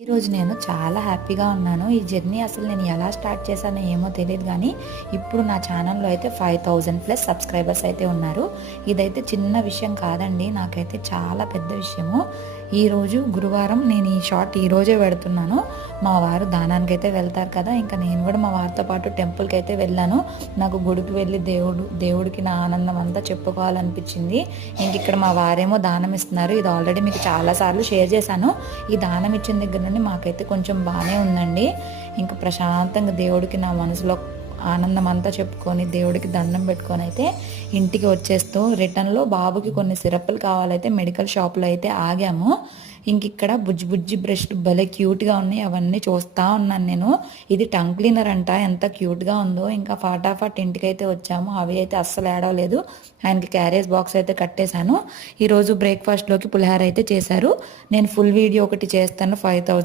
ఈరోజు నేను చాలా హ్యాపీగా ఉన్నాను. ఈ జర్నీ అసలు నేను ఎలా స్టార్ట్ చేశానో ఏమో తెలీదు గానీ, ఇప్పుడు నా ఛానల్‌లో అయితే 5000 ప్లస్ సబ్స్క్రైబర్స్ అయితే ఉన్నారు. ఇదైతే చిన్న విషయం కాదండి. నాకైతే చాలా పెద్ద విషయము. ఈరోజు గురువారం నేను ఈ షార్ట్ ఈరోజే పెడుతున్నాను. మా వారు దానానికైతే వెళ్తారు కదా! ఇంకా నేను కూడా మా వారితో పాటు టెంపుల్‌కైతే వెళ్ళాను. నాకు గుడికి వెళ్ళి దేవుడికి నా ఆనందం అంతా చెప్పుకోవాలనిపించింది. ఇక్కడ మా వారేమో దానం ఇస్తున్నారు. ఇది ఆల్రెడీ మీకు చాలా సార్లు షేర్ చేశాను. ఈ దానం ఇచ్చిన దగ్గర నుండి మాకైతే కొంచెం బాగానే ఉందండి. ఇంకా ప్రశాంతంగా దేవుడికి నా మనసులో ఆనందం అంతా చెప్పుకొని దేవుడికి దండం పెట్టుకొని అయితే ఇంటికి వచ్చేస్తూ రిటర్న్లో బాబుకి కొన్ని సిరప్లు కావాలైతే మెడికల్ షాప్లో అయితే ఆగాము. ఇక్కడ బుజ్జి బుజ్జి బ్రష్లు భలే క్యూట్గా ఉన్నాయి. అవన్నీ చూస్తూ ఉన్నాను నేను. ఇది టంగ్ క్లీనర్ అంట, ఎంత క్యూట్గా ఉందో. ఇంకా ఫటాఫట్ ఇంటికైతే వచ్చాము. అవి అయితే అస్సలు ఏడవలేదు. ఆయనకి క్యారేజ్ బాక్స్ అయితే కట్టేశాను. ఈరోజు బ్రేక్ఫాస్ట్లోకి పులిహోర అయితే చేశారు. నేను ఫుల్ వీడియో ఒకటి చేస్తాను 5000